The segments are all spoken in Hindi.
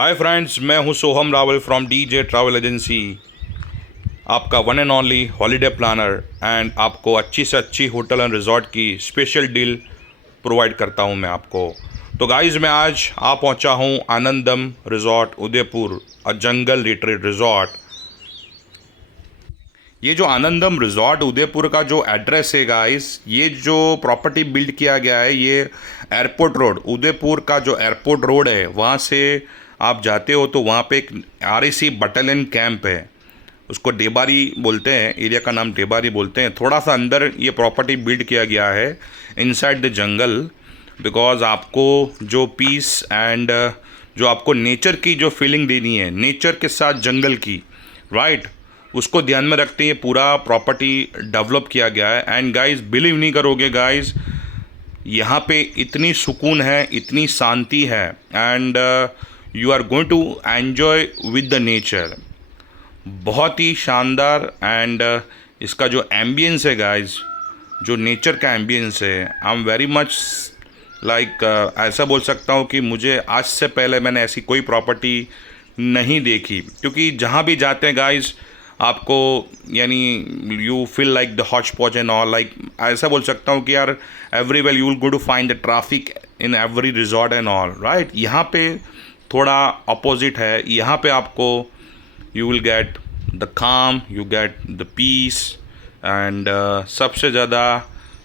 हाय फ्रेंड्स, मैं हूं Soham Rawal from DJ travel agency, आपका one and only holiday planner. And आपको अच्छी से अच्छी होटल एंड रिजॉर्ट की स्पेशल डील प्रोवाइड करता हूं मैं आपको। तो गाइस, मैं आज आ पहुंचा हूं आनंदम रिजॉर्ट उदयपुर, अ जंगल रिट्रीट रिजॉर्ट। ये जो आनंदम रिजॉर्ट उदयपुर का जो एड्रेस है गाइस, ये जो प्रॉपर्टी बिल्ड किया गया है, ये एयरपोर्ट रोड, उदयपुर का जो एयरपोर्ट रोड है, वहाँ से आप जाते हो तो वहाँ पे एक आरएसी बटालियन कैंप है। उसको डेबारी बोलते हैं, एरिया का नाम डेबारी बोलते हैं। थोड़ा सा अंदर ये प्रॉपर्टी बिल्ड किया गया है इनसाइड द जंगल, बिकॉज आपको जो पीस एंड जो आपको नेचर की जो फीलिंग देनी है, नेचर के साथ जंगल की, राइट, उसको ध्यान में रखते ये पूरा प्रॉपर्टी डेवलप किया गया है। एंड गाइस, बिलीव नहीं करोगे गाइस, यहाँ पे इतनी सुकून है, इतनी शांति है, and you are going to enjoy with the nature. बहुत ही शानदार। एंड इसका जो एम्बियंस है गाइस, जो नेचर का एम्बियंस है, I am very much like, ऐसा बोल सकता हूँ कि मुझे आज से पहले मैंने ऐसी कोई प्रॉपर्टी नहीं देखी। क्योंकि जहाँ भी जाते हैं गाइस, आपको यानी you feel like the hotchpotch and all, like ऐसा बोल सकता हूँ कि यार everywhere you will go to find the traffic in every resort and all, right. यहाँ पे थोड़ा अपोजिट है। यहाँ पे आपको you will get the calm, you get the peace, and सबसे ज़्यादा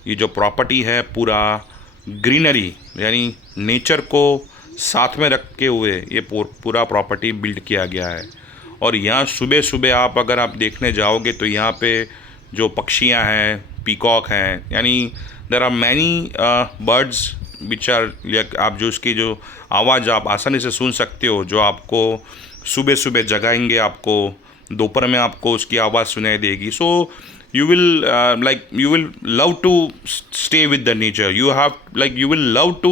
ये जो प्रॉपर्टी है पूरा ग्रीनरी यानी नेचर को साथ में रखे हुए ये पूरा प्रॉपर्टी बिल्ड किया गया है। और यहाँ सुबह सुबह आप अगर आप देखने जाओगे तो यहाँ पे जो पक्षियाँ हैं, पीकॉक हैं, यानी there are many birds which are, आप जो उसकी जो आवाज़ आप आसानी से सुन सकते हो, जो आपको सुबह सुबह जगाएंगे, आपको दोपहर में आपको उसकी आवाज़ सुनाई देगी। सो you will you will love to stay with the nature, you will love to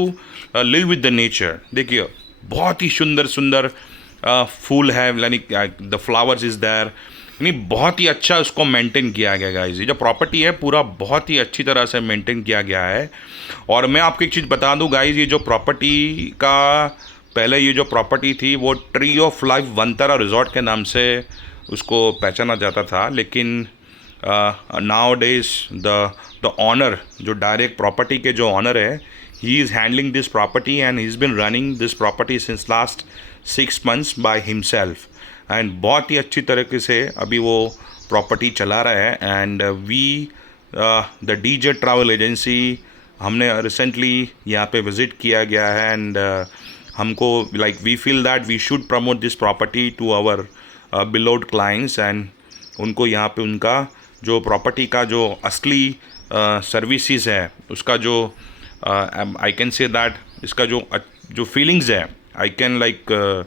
live with the nature। देखिए, बहुत ही सुंदर सुंदर फूल है, यानी द फ्लावर्स इज़ देयर, यानी बहुत ही अच्छा उसको मेंटेन किया गया गाइस। ये जो प्रॉपर्टी है पूरा बहुत ही अच्छी तरह से मेंटेन किया गया है। और मैं आपको एक चीज़ बता दूं गाइस, ये जो प्रॉपर्टी का पहले ये जो प्रॉपर्टी थी वो tree of life Vantara resort के नाम से उसको पहचाना जाता था। लेकिन nowadays the owner, जो डायरेक्ट प्रॉपर्टी के जो ऑनर है, he is handling this property and he's been running this property since last 6 months by himself। and बहुत ही अच्छी तरीके से अभी वो प्रॉपर्टी चला रहा है। And we the DJ travel agency, हमने रिसेंटली यहाँ पे विज़िट किया गया है। एंड हमको like we feel that we should promote this property to our beloved clients. And उनको यहाँ पे उनका जो प्रॉपर्टी का जो असली सर्विसेज है, उसका जो आई कैन से दैट इसका जो फीलिंग्स है, I can like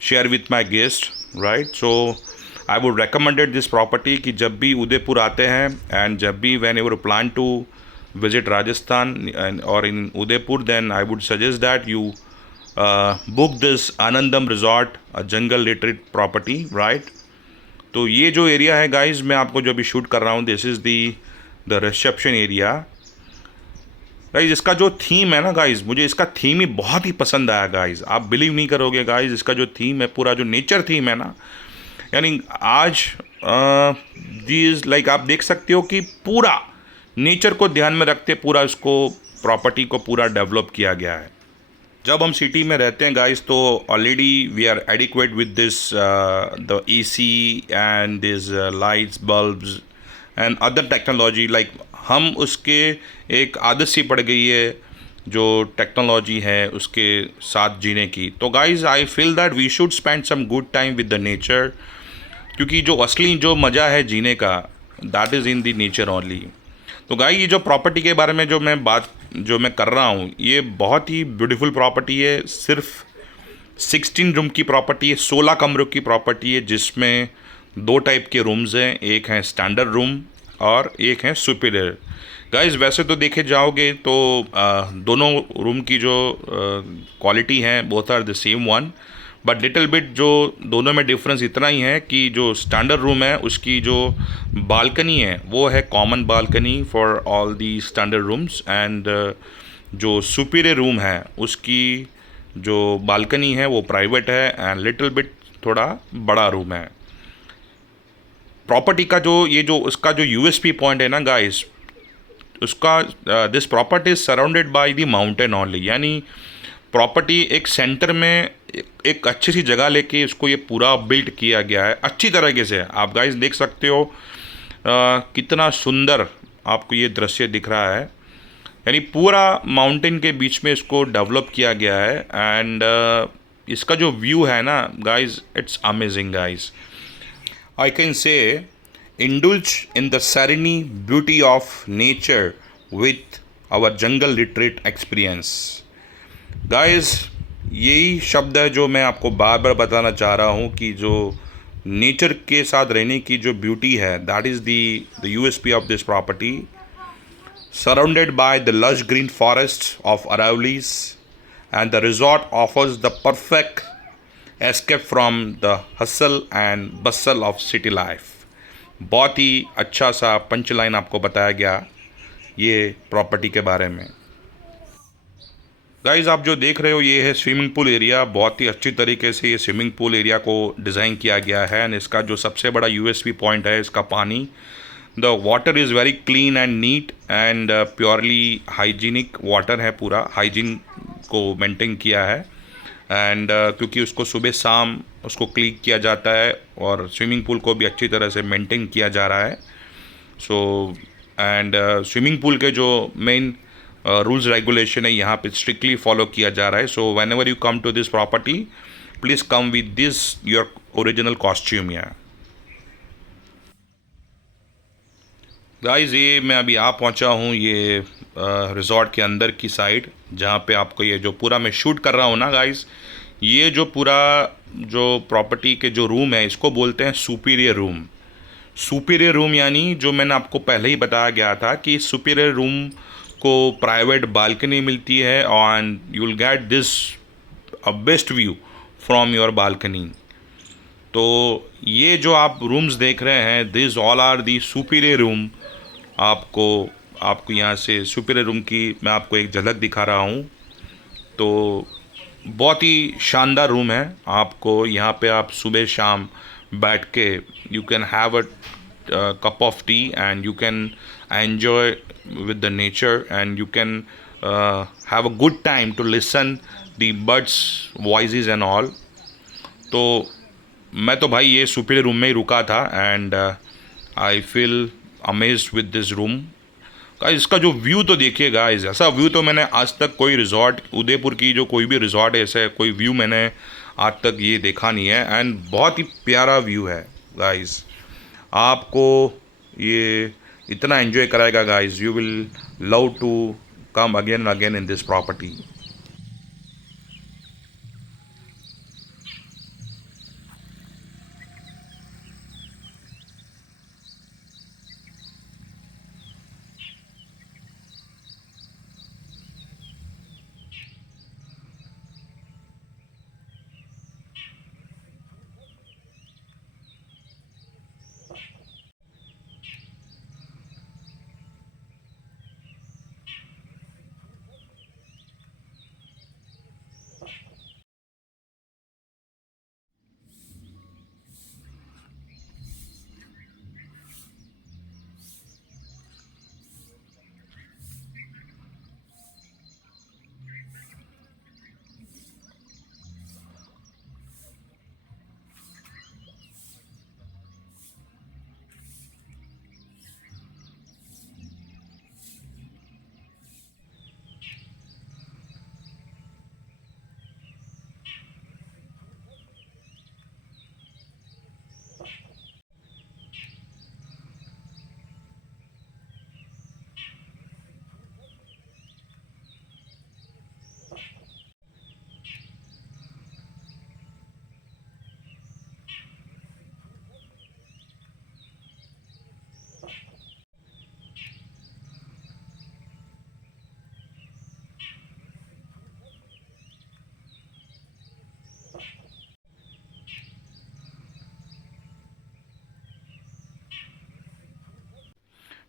share with my guest, right. So I would recommended this property कि जब भी उदयपुर आते हैं एंड जब भी whenever plan to visit Rajasthan और in Udaipur, then I would suggest that you book this Anandam resort, a jungle retreat property, right. तो ये जो एरिया है गाइस, मैं आपको जो अभी शूट कर रहा हूँ, this is the reception area guys. इसका जो थीम है ना गाइस, मुझे इसका थीम ही बहुत ही पसंद आया गाइस। आप बिलीव नहीं करोगे गाइस, इसका जो थीम है, पूरा जो नेचर थीम है ना, यानी आज दीज लाइक आप देख सकते हो कि पूरा नेचर को ध्यान में रखते पूरा इसको प्रॉपर्टी को पूरा डेवलप किया गया है। जब हम सिटी में रहते हैं गाइस, तो already we are adequate with this the AC and this lights, bulbs and other technology, like हम उसके एक आदत सी पड़ गई है जो टेक्नोलॉजी है उसके साथ जीने की। तो guys, I feel that we should spend some good time with the nature, क्योंकि जो असली जो मज़ा है जीने का, that is in the nature only. तो गाइस, ये जो प्रॉपर्टी के बारे में जो मैं कर रहा हूँ, ये बहुत ही ब्यूटीफुल प्रॉपर्टी है। सिर्फ 16 रूम की प्रॉपर्टी है, 16 कमरों की प्रॉपर्टी है, जिसमें 2 टाइप के रूम्स हैं, एक है स्टैंडर्ड रूम और एक है सुपीरियर। गाइस, वैसे तो देखे जाओगे तो दोनों रूम की जो क्वालिटी है, both are the same one, but little bit जो दोनों में डिफरेंस इतना ही है कि जो स्टैंडर्ड रूम है उसकी जो बालकनी है वो है common balcony for all the standard rooms. And जो सुपीरियर रूम है उसकी जो बालकनी है वो प्राइवेट है एंड लिटिल बिट थोड़ा बड़ा रूम है। प्रॉपर्टी का जो ये जो उसका जो यूएसपी पॉइंट है ना गाइस, उसका this property is surrounded by the mountain only, यानी प्रॉपर्टी एक सेंटर में एक अच्छी सी जगह लेके इसको ये पूरा बिल्ड किया गया है अच्छी तरीके से। आप गाइस देख सकते हो कितना सुंदर आपको ये दृश्य दिख रहा है, यानी पूरा माउंटेन के बीच में इसको डेवलप किया गया है। एंड इसका जो व्यू है ना guys, it's amazing guys. I can say indulge in the serene beauty of nature with our jungle retreat experience. Guys, यही शब्द है जो मैं आपको बार बार बताना चाह रहा हूँ कि जो नेचर के साथ रहने की जो ब्यूटी है, that is the USP of this property, surrounded by the lush green forest of Aravallis and the resort offers the perfect escape from the hustle and Bansal of city life. बहुत ही अच्छा सा पंच लाइन आपको बताया गया ये प्रॉपर्टी के बारे में। गाइस, आप जो देख रहे हो ये है स्विमिंग पूल एरिया। बहुत ही अच्छी तरीके से ये स्विमिंग पूल एरिया को डिज़ाइन किया गया है एंड इसका जो सबसे बड़ा यूएसपी पॉइंट है इसका पानी। The water is very clean and neat and purely hygienic water है, पूरा हाइजीन को मेंटेन किया है। एंड क्योंकि उसको सुबह शाम उसको क्लीन किया जाता है और स्विमिंग पूल को भी अच्छी तरह से मेंटेन किया जा रहा है। सो एंड स्विमिंग पूल के जो मेन रूल्स रेगुलेशन है यहाँ पे स्ट्रिक्टली फॉलो किया जा रहा है। So whenever you come to this property, please come with this your original costume. यहाँ गाइस, ये मैं अभी आ पहुँचा हूँ ये रिजॉर्ट के अंदर की साइड, जहाँ पे आपको ये जो पूरा मैं शूट कर रहा हूँ ना गाइस, ये जो पूरा जो प्रॉपर्टी के जो रूम है इसको बोलते हैं सुपीरियर रूम। सुपीरियर रूम यानी जो मैंने आपको पहले ही बताया गया था कि सुपीरियर रूम को प्राइवेट बालकनी मिलती है and you will get this a best view from your balcony. तो ये जो आप रूम्स देख रहे हैं, this all are the superior room. आपको यहाँ से सुपीरियर रूम की मैं आपको एक झलक दिखा रहा हूँ। तो बहुत ही शानदार रूम है। आपको यहाँ पे आप सुबह शाम बैठ के you can have a cup of tea and you can enjoy with the nature and you can have a good time to listen the birds voices and all। तो मैं तो भाई ये सुपीरियर रूम में ही रुका था and I feel amazed with this room. Guys, इसका जो व्यू तो देखिए गाइस, ऐसा व्यू तो मैंने आज तक कोई रिजॉर्ट, उदयपुर की जो कोई भी रिजॉर्ट है ऐसा कोई व्यू मैंने आज तक ये देखा नहीं है। एंड बहुत ही प्यारा व्यू है गाइस। आपको ये इतना एंजॉय कराएगा guys, you will love to come again and again in this property.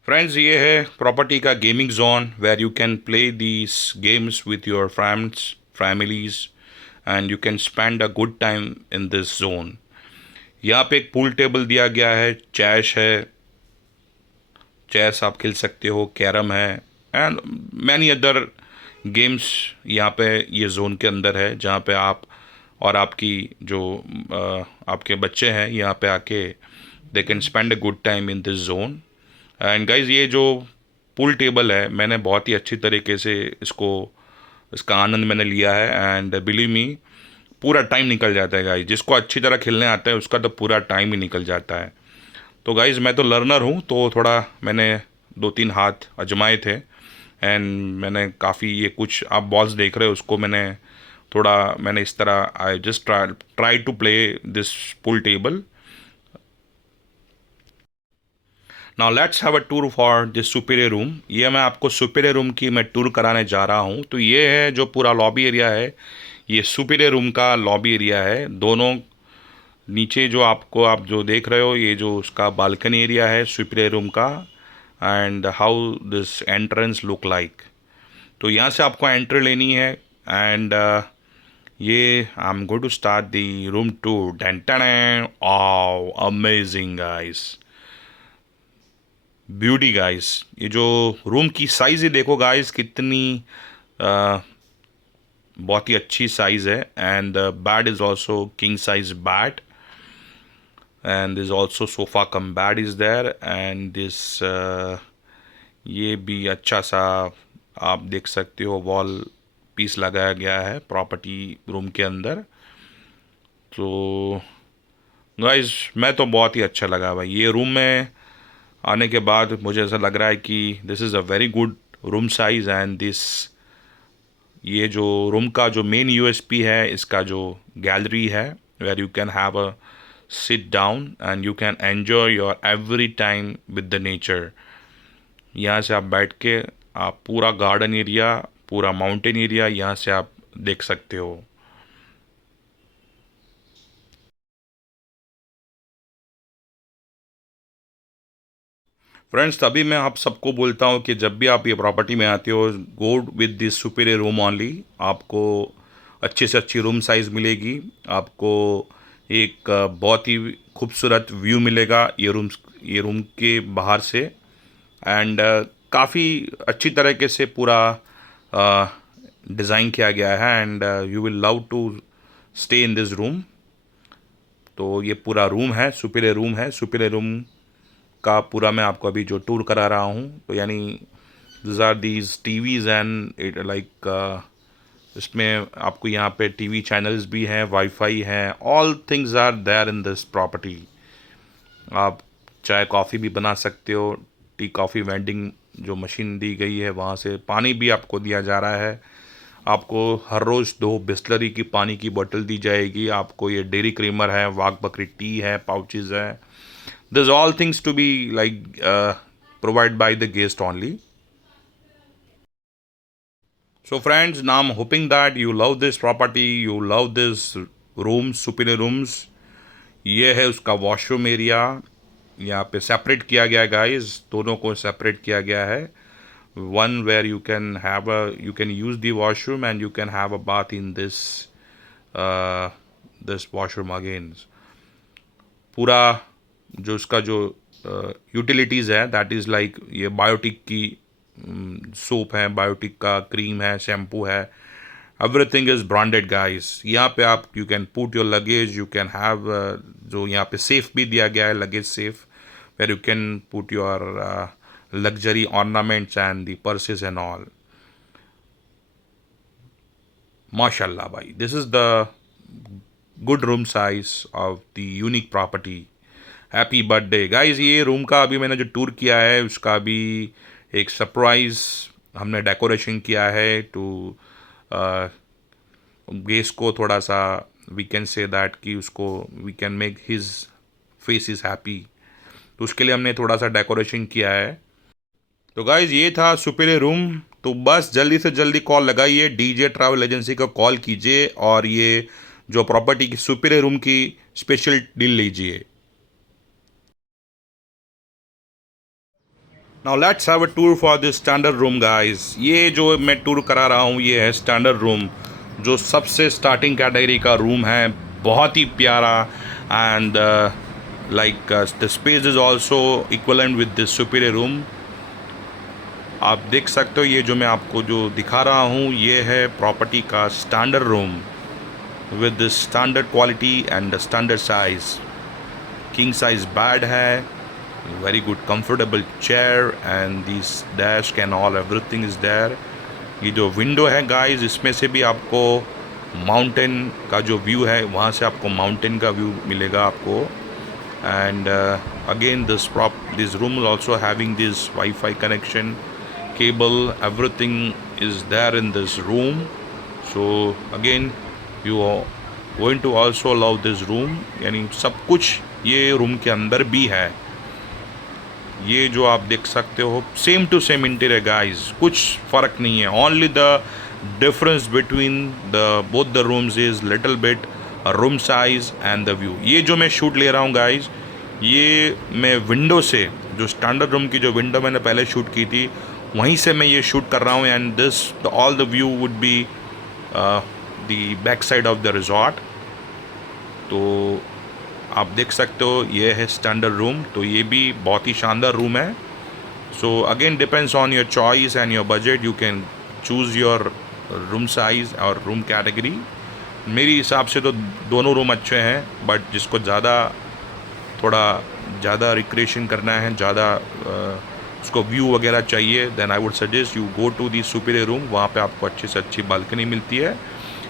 Friends, ये है प्रॉपर्टी का gaming zone where you can play these games with your friends families and you can spend a good time in this zone. यहाँ पे एक पूल टेबल दिया गया है, चैश है, चेस आप खेल सकते हो, कैरम है एंड मैनी अदर गेम्स यहाँ पे ये जोन के अंदर है, जहाँ पे आप और आपकी जो आपके बच्चे हैं यहाँ पे आके they can spend a good time in this zone. And guys ये जो पूल टेबल है मैंने बहुत ही अच्छी तरीके से इसका आनंद मैंने लिया है एंड बिलीव मी पूरा टाइम निकल जाता है गाइज। जिसको अच्छी तरह खेलने आता है उसका तो पूरा टाइम ही निकल जाता है। तो गाइज़ मैं तो लर्नर हूँ, तो थोड़ा मैंने 2-3 हाथ आजमाए थे एंड मैंने काफ़ी ये कुछ आप बॉल्स देख रहे हो उसको मैंने इस तरह I just try to play this pool table. Now let's have a tour for this superior room. ये मैं आपको सुपीरियर रूम की मैं टूर कराने जा रहा हूँ। तो ये है जो पूरा लॉबी एरिया है, ये सुपीरियर रूम का लॉबी एरिया है। दोनों नीचे जो आप जो देख रहे हो ये जो उसका बालकनी एरिया है सुपीरियर रूम का and how this entrance look like. तो यहाँ से आपको एंट्री लेनी है एंड ये I am going to start the room tour. Ten ten amazing guys, beauty guys. ये जो रूम की साइज़ ही देखो गाइस कितनी बहुत ही अच्छी साइज़ है and bed is also king size bed and there's also sofa cum bed is there and this ये भी अच्छा सा आप देख सकते हो वॉल पीस लगाया गया है प्रॉपर्टी रूम के अंदर। तो गाइस मैं तो बहुत ही अच्छा लगा भाई ये रूम में आने के बाद। मुझे ऐसा लग रहा है कि this is a very good room size and this ये जो रूम का जो मेन यूएसपी है इसका जो गैलरी है where you can have a sit down and you can enjoy your every time with the nature। यहाँ से आप बैठ के आप पूरा गार्डन एरिया, पूरा माउंटेन एरिया यहाँ से आप देख सकते हो। फ्रेंड्स तभी मैं आप सबको बोलता हूँ कि जब भी आप ये प्रॉपर्टी में आते हो go with this superior room only. आपको अच्छे से अच्छी रूम साइज़ मिलेगी, आपको एक बहुत ही खूबसूरत व्यू मिलेगा ये रूम के बाहर से एंड काफ़ी अच्छी तरीके से पूरा डिज़ाइन किया गया है and you will love to stay in this room. तो ये पूरा रूम है, सुपीरियर रूम है। सुपीरियर रूम का पूरा मैं आपको अभी जो टूर करा रहा हूँ तो यानी this are these TVs and it like इसमें आपको यहाँ पे टीवी चैनल्स भी हैं, वाईफाई हैं, all things are there in this property. आप चाय कॉफ़ी भी बना सकते हो, टी कॉफ़ी वेंडिंग जो मशीन दी गई है वहाँ से पानी भी आपको दिया जा रहा है। आपको हर रोज़ 2 बिस्लरी की पानी की बोतल दी जाएगी। आपको ये डेयरी क्रीमर है, वाघ बकरी टी है, पाउचेज़ है। This all things to be like provide by the guest only. So friends, now I'm hoping that you love this property, you love this rooms, superior rooms। ये है उसका वॉशरूम एरिया, यहाँ पे सेपरेट किया गया है गाइस, दोनों को सेपरेट किया गया है। One where you can use the washroom and you can have a bath in this washroom again। पूरा जो उसका जो यूटिलिटीज़ है दैट इज़ लाइक ये बायोटिक की सोप है, बायोटिक का क्रीम है, शैम्पू है, एवरीथिंग इज़ ब्रांडेड गाइस। यहाँ पे आप you can put your luggage, you can have जो यहाँ पे सेफ भी दिया गया है, luggage safe where you can put your luxury ornaments and the purses and all. माशाल्लाह भाई, this is the good room size of the unique property. Happy birthday guys. ये रूम का अभी मैंने जो टूर किया है उसका भी एक सरप्राइज़ हमने डेकोरेशन किया है टू गेस्ट को थोड़ा सा वी कैन से दैट कि उसको we can make his face is happy, तो उसके लिए हमने थोड़ा सा डेकोरेशन किया है। तो गाइज़ ये था सुपीरियर रूम। तो बस जल्दी से जल्दी कॉल लगाइए, डीजे ट्रैवल एजेंसी को कॉल कीजिए और ये जो प्रॉपर्टी की सुपीरियर रूम की स्पेशल डील लीजिए। Now let's have a tour for this standard room guys. ये जो मैं टूर करा रहा हूँ ये है स्टैंडर्ड रूम। जो सबसे स्टार्टिंग कैटेगरी का रूम है, बहुत ही प्यारा। And like the space is also equivalent with this superior room. आप देख सकते हो, ये जो मैं आपको जो दिखा रहा हूँ ये है प्रॉपर्टी का standard room with this standard quality and standard size. King size bed है, very good comfortable chair and this dash and all everything is there. ये जो विंडो है गाइस, इसमें से भी आपको माउंटेन का जो व्यू है, वहाँ से आपको माउंटेन का व्यू मिलेगा आपको। And again this room also having this Wi-Fi connection, cable, everything is there in this room. So again you are going to also love this room, यानी सब कुछ ये रूम के अंदर भी है। ये जो आप देख सकते हो same to same interior guys, कुछ फ़र्क नहीं है। Only the difference between the both the rooms is little bit room size and the view. ये जो मैं शूट ले रहा हूँ गाइस, ये मैं विंडो से, जो स्टैंडर्ड रूम की जो विंडो मैंने पहले शूट की थी, वहीं से मैं ये शूट कर रहा हूँ। And this all the view would be the back side of the resort. तो आप देख सकते हो ये है स्टैंडर्ड रूम, तो ये भी बहुत ही शानदार रूम है। So again depends on your choice and your budget, you can choose your room size और रूम कैटेगरी। मेरी हिसाब से तो दोनों रूम अच्छे हैं, बट जिसको थोड़ा ज़्यादा रिक्रिएशन करना है, ज़्यादा उसको व्यू वगैरह चाहिए, then I would suggest you go to the superior room. वहाँ पे आपको अच्छी से अच्छी बालकनी मिलती है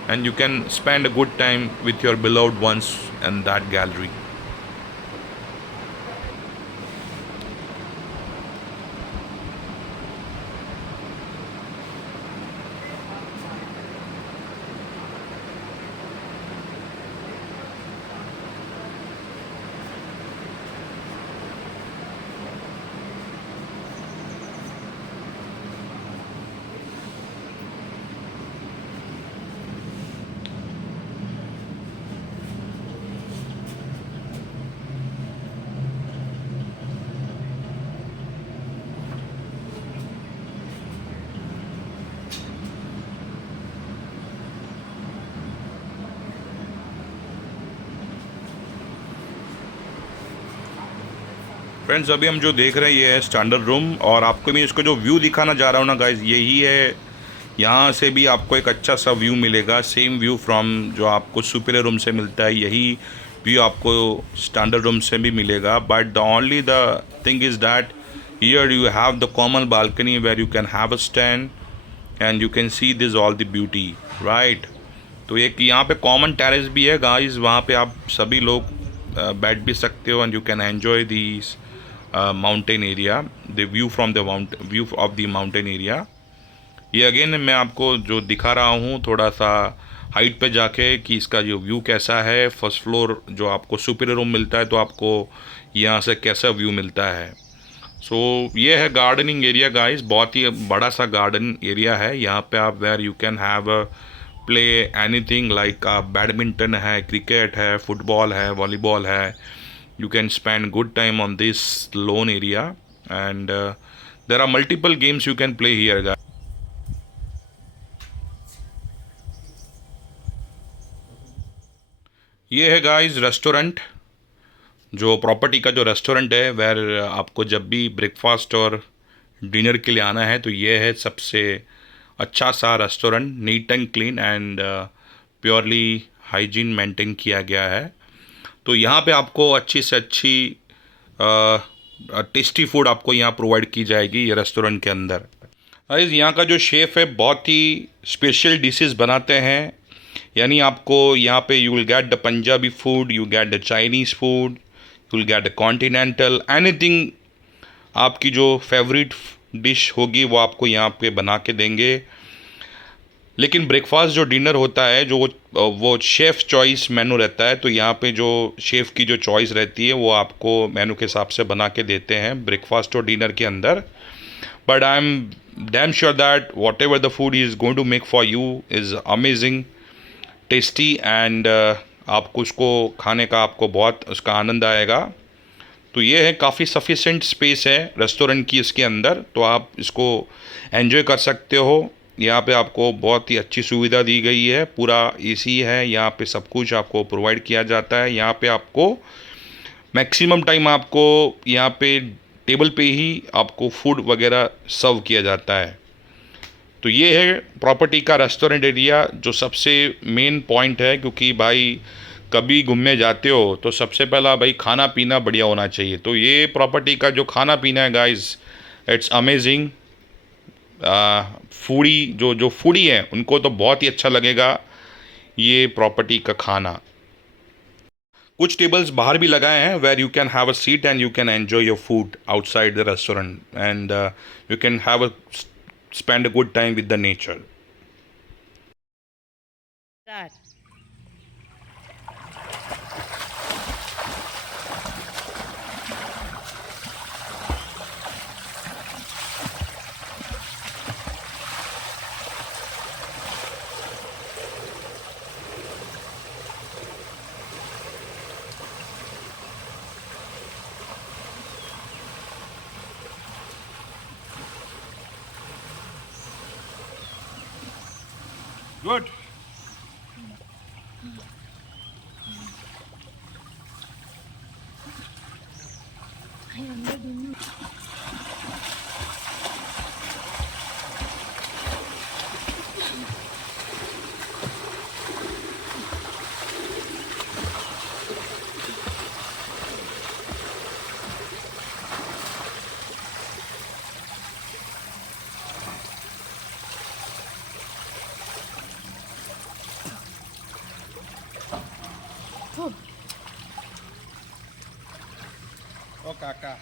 and you can spend a good time with your beloved ones in that gallery. Friends, अभी हम जो देख रहे हैं ये है स्टैंडर्ड रूम, और आपको मैं इसको जो व्यू दिखाना जा रहा हूँ ना गाइज, यही है। यहाँ से भी आपको एक अच्छा सा व्यू मिलेगा, सेम व्यू फ्रॉम जो आपको सुपीरियर रूम से मिलता है, यही व्यू आपको स्टैंडर्ड रूम से भी मिलेगा। But the only the thing is that here you have the common balcony where you can have a stand and you can see this all the beauty, right. तो एक यहाँ पे कॉमन टेरेस भी है गाइज, वहाँ पे आप सभी लोग बैठ भी सकते हो and you can enjoy this mountain area, the view from the view of the mountain area. ये अगेन मैं आपको जो दिखा रहा हूँ थोड़ा सा हाइट पे जाके कि इसका जो व्यू कैसा है। फर्स्ट फ्लोर जो आपको सुपीरियर रूम मिलता है, तो आपको यहाँ से कैसा व्यू मिलता है। सो ये है गार्डनिंग एरिया गाइस, बहुत ही बड़ा सा गार्डन एरिया है। यहाँ पे आप where you can have play anything like badminton है, क्रिकेट है, फुटबॉल है, वॉलीबॉल है। You can spend good time on this lone area, and there are multiple games you can play here guys. ये है गाइस रेस्टोरेंट, जो प्रॉपर्टी का जो रेस्टोरेंट है, वेर आपको जब भी ब्रेकफास्ट और डिनर के लिए आना है तो ये है सबसे अच्छा सा restaurant. Neat and clean and purely hygiene maintain किया गया है। तो यहाँ पे आपको अच्छी से अच्छी टेस्टी फूड आपको यहाँ प्रोवाइड की जाएगी ये रेस्टोरेंट के अंदर। गाइस, यहाँ का जो शेफ़ है बहुत ही स्पेशल डिशेस बनाते हैं। यानी आपको यहाँ पे you will get the Punjabi food, you get the Chinese food, you will get the continental, anything आपकी जो फेवरेट डिश होगी वो आपको यहाँ पे बना के देंगे। लेकिन ब्रेकफास्ट जो डिनर होता है, जो वो शेफ़ चॉइस मेनू रहता है, तो यहाँ पे जो शेफ़ की जो चॉइस रहती है वो आपको मेनू के हिसाब से बना के देते हैं ब्रेकफास्ट और डिनर के अंदर। But I am damn sure that whatever the food is going to make for you is amazing tasty and आपको उसको खाने का आपको बहुत उसका आनंद आएगा। तो ये है, काफ़ी सफिशेंट स्पेस है रेस्टोरेंट की इसके अंदर, तो आप इसको एंजॉय कर सकते हो। यहाँ पे आपको बहुत ही अच्छी सुविधा दी गई है, पूरा एसी है यहाँ पे, सब कुछ आपको प्रोवाइड किया जाता है। यहाँ पे आपको मैक्सिमम टाइम आपको यहाँ पे टेबल पे ही आपको फूड वगैरह सर्व किया जाता है। तो ये है प्रॉपर्टी का रेस्टोरेंट एरिया, जो सबसे मेन पॉइंट है, क्योंकि भाई कभी घूमने जाते हो तो सबसे पहला भाई खाना पीना बढ़िया होना चाहिए। तो ये प्रॉपर्टी का जो खाना पीना है गाइस, इट्स अमेजिंग। फूडी जो जो फूडी है उनको तो बहुत ही अच्छा लगेगा ये प्रॉपर्टी का खाना। कुछ टेबल्स बाहर भी लगाए हैं, where you can have a seat and you can enjoy your food outside the restaurant, and you can have a spend a good time with the nature. Start. Good. Oh kakak.